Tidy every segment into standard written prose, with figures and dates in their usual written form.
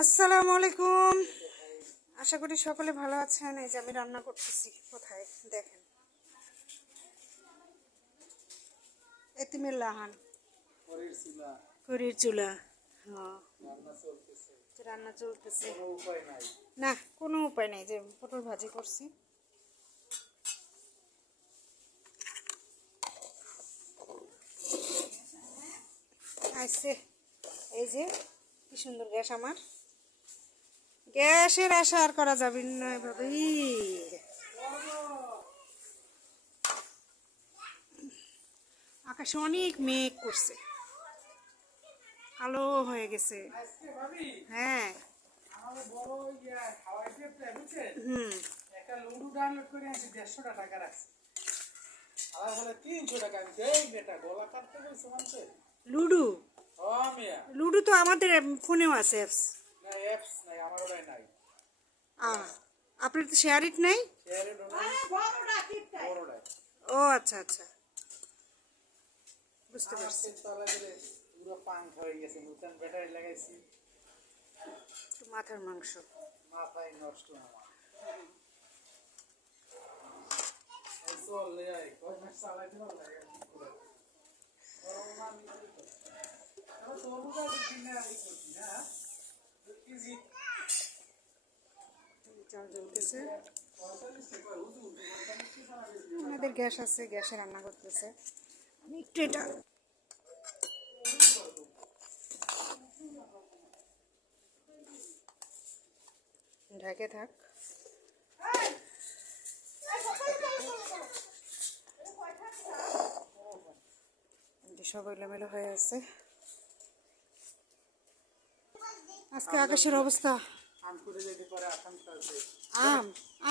আসসালামু আলাইকুম। আশা করি সকলে ভালো আছেন। এই যে আমি রান্না করতেছি। কোথায় দেখেন, এতিমের লাহান খড়ির চুলা। হ্যাঁ, রান্না চলতেছে। না, কোনো উপায় নাই। যে পটল ভাজি করছি। আইসে এই যে কি সুন্দর গ্যাস আমার। গ্যাসের আশা আর করা যাবে না এভাবে। আকাশে অনেক মেঘ করছে, কালো হয়ে গেছে। হ্যাঁ, হুম, লুডু। লুডো তো আমাদের ফোনেও আছে অ্যাপস। আপনার তো শেয়ার ইট নাই। ও আচ্ছা আচ্ছা, বুঝতে পারছি। মাথার মাংস মাথায় নষ্ট চাল জ্বলতেছে। আমাদের গ্যাস আছে, গ্যাসে রান্না করতেছে। আমি একটু এটা ঢেকে থাক। সব এলোমেলো হয়ে আছে। আজকে আকাশের অবস্থা। আম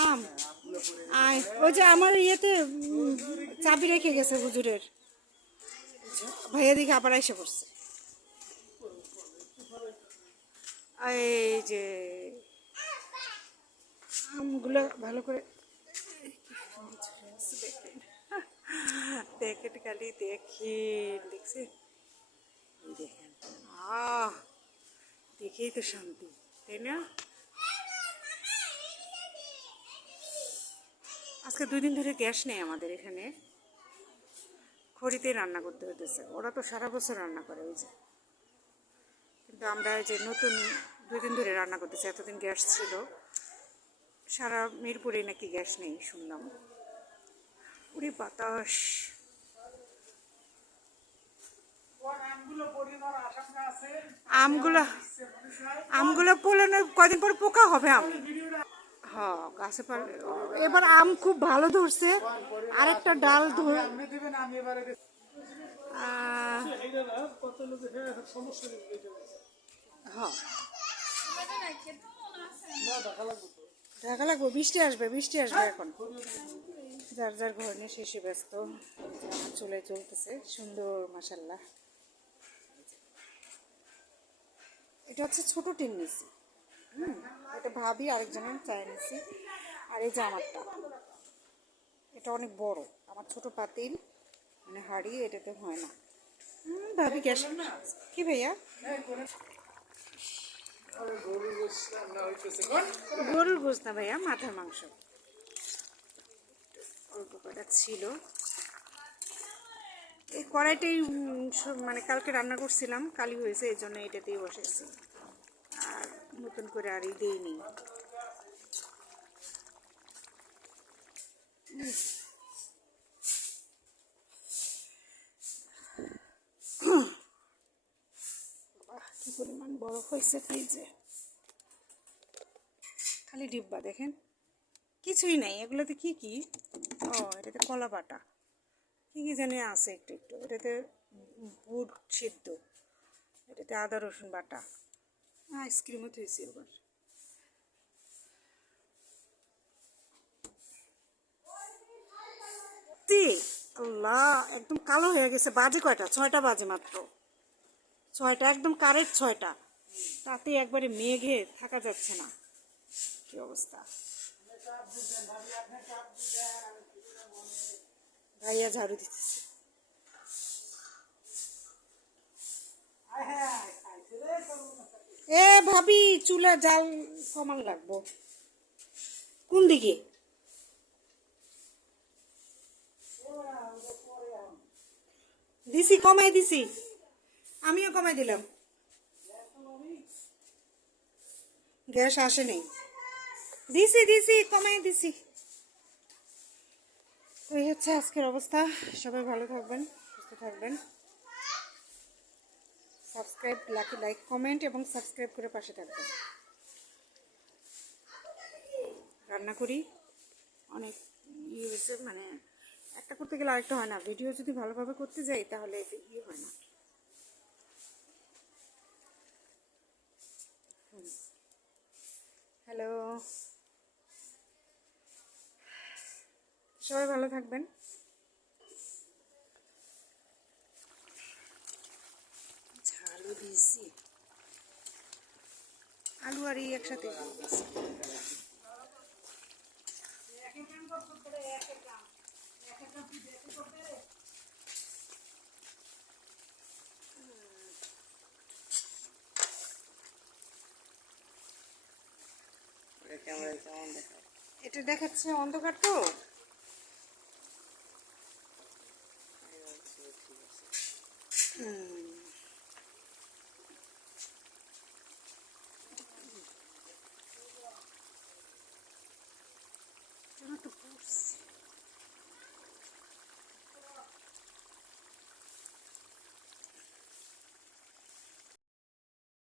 আম ওই যে আমার ইয়েতে চাবি রেখে গেছে হুজুরের। ভাইয়া দিকে আবার এসে পড়ছে। এই যে আমগুলো ভালো করে দেখেন, খালি দেখেন, দেখছেন? দেখেন, দেখেই তো শান্তি, তাই না? আজকে 2 দিন ধরে গ্যাস নেই আমাদের এখানে। খড়িতে রান্না করতে হতেছে। ওরা তো সারা বছর রান্না করে ওই যে, কিন্তু আমরা এই যে নতুন 2 দিন ধরে রান্না করতেছি। এতদিন গ্যাস ছিল। সারা মিরপুরে নাকি গ্যাস নেই শুনলাম। ওরে বাতাস! আমগুলো আমগুলো পোলানো কদিন পর পোকা হবে। আম হ্যাঁ, গাছে পারলে এবার আম খুব ভালো ধরছে। আরেকটা ডাল ঢাকা লাগবো। বৃষ্টি আসবে, বৃষ্টি আসবে এখন। যার যার ঘর নিয়ে শেষে ব্যস্ত। আমার চুলে চলতেছে সুন্দর, মাশাল্লাহ। এটা হচ্ছে ছোট টিন নিছি। এটা ভাবি আরেকজনের চায় নিছি। আর এই যে আমারটা, এটা অনেক বড়। আমার ছোট পাতিল মানে হাড়ি, এটাতে হয় না। ভাবি গ্যাস কি ভাইয়া? গরুর গোশ না ভাইয়া, মাথার মাংস। অল্প কটা ছিল। এই কড়াইটাই মানে কালকে রান্না করছিলাম, কালি হয়েছে, এই জন্য এটাতেই বসেছি। আর নতুন করে আর দিইনি। কি পরিমাণ বরফ হয়েছে ফ্রিজে! খালি ডিব্বা দেখেন, কিছুই নাই এগুলোতে। কি কি? ও, এটাতে কলা বাটা, কি কি জানি আছে একটু একটু। এটাতে বুট সিদ্ধ, এটাতে আদা রসুন বাটা। আইসক্রিমও থইছি এবার। আল্লাহ, একদম কালো হয়ে গেছে। বাজে কয়টা? 6টা বাজে মাত্র। 6টা, একদম কারেক্ট 6টা। তাতে একবারে মেঘে থাকা যাচ্ছে না। কি অবস্থা! ভাইয়া ঝাড়ু দিতেছে। এ ভাবি চুলা জাল কমান লাগবো কোন দিকে? দিছি, কমাই দিছি, আমিও কমাই দিলাম। গ্যাস আসে নেই, দিছি দিছি কমাই দিছি। তো এই হচ্ছে আজকের অবস্থা। সবাই ভালো থাকবেন, সুস্থ থাকবেন। সাবস্ক্রাইব, লাইক কমেন্ট এবং সাবস্ক্রাইব করে পাশে থাকবেন। রান্না করি অনেক ইয়ে হয়েছে, মানে একটা করতে গেলে আরেকটা হয় না। ভিডিও যদি ভালোভাবে করতে যাই তাহলে ইয়ে হয় না। হ্যালো, সবাই ভালো থাকবেন। ঝালও দিয়েছি, আলু আর এই একসাথে দিয়েছি। এটা দেখাচ্ছে অন্ধকার তো। তো